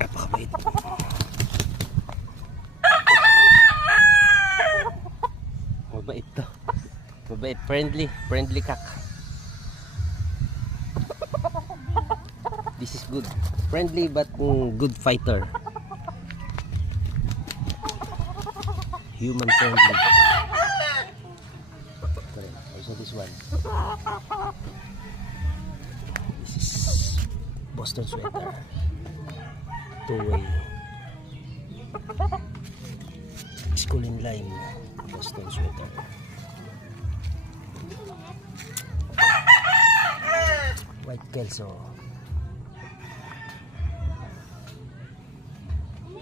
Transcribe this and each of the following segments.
Napakabait. Mabait to. Mabait, friendly cock. This is good. Friendly but good fighter. Human friendly. Correct. Also this one. This is Boston sweater. Two-way. Skulin line. Boston sweater. White Kelso.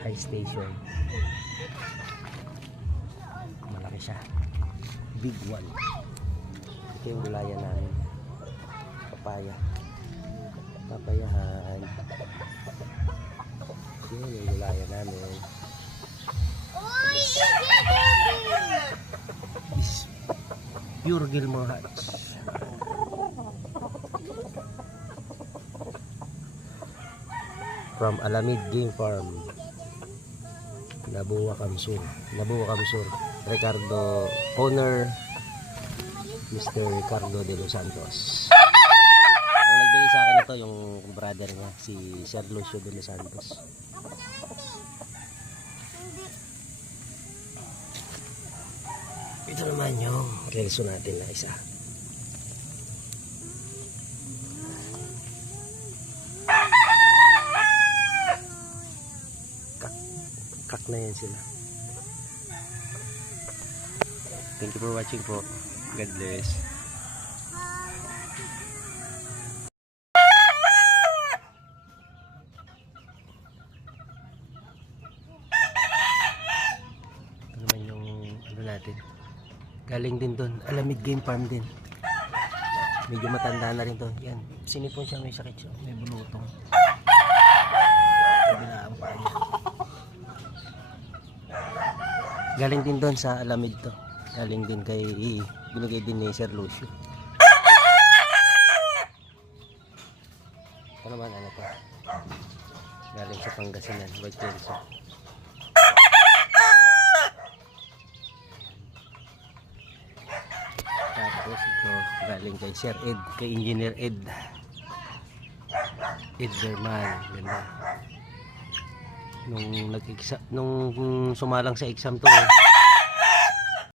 High station. Malaki siya. Big one. Ito yung gulaya namin. Papaya. Papayahan. Ito yung gulaya namin. Is pure Gilmore Hatch. From Alamid Game Farm, Nabuwa Kamsur, Ricardo, owner Mr. Ricardo de los Santos. Ang nagbigay sa akin ito yung brother niya, si Sir Lucio de los Santos. Ito naman yung kelso natin na isa. Kak na yan sila. Thank you for watching po. God bless. Ito naman yung ano natin. Galing din doon. Alamid Game Farm din. Medyo matanda na rin to. Yan. Sinipon siya, may sakit siya. May bulutong. Kabilaan pa niya. Galing din doon sa Alamid to. Galing din kay binigay din ni Sir Lucio. Ito naman ano to. Galing sa Pangasinan, White Kelso. Tapos ito galing kay Sir Ed, kay Engineer Ed. Ed German, ganda. Nung sumalang sa exam to,